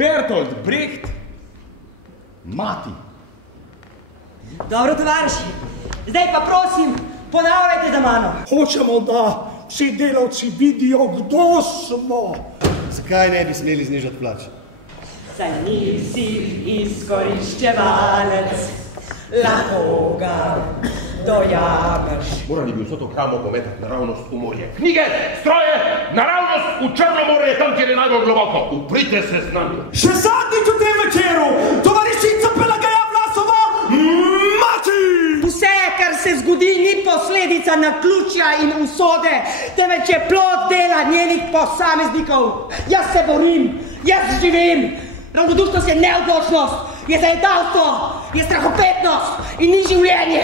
Bertolt Brecht, mati. Dobro, tovariši, zdaj pa prosim, ponavljajte za mano. Hočemo, da vsi delavci vidijo, kdo smo. Zakaj ne bi smeli znižati plač? Saj nisi izkoriščevalec, lahko ga dojameš. Morali bi vso to kramo pometati naravnost v morje. Knjige, stroje, naravnost v Črno morje, tam, kjer je najbolj globoko. Uprite se z nami. Še zadnjič v tem večeru, tovarišica Pelageja Vlasova, mati! Vse, kar se zgodi, ni posledica naključja in usode, temveč je plod dela njenih posameznikov. Jaz se borim, jaz živim. Ravnodušnost je neodločnost, je zajedavstvo, je strahopetnost in ni življenje.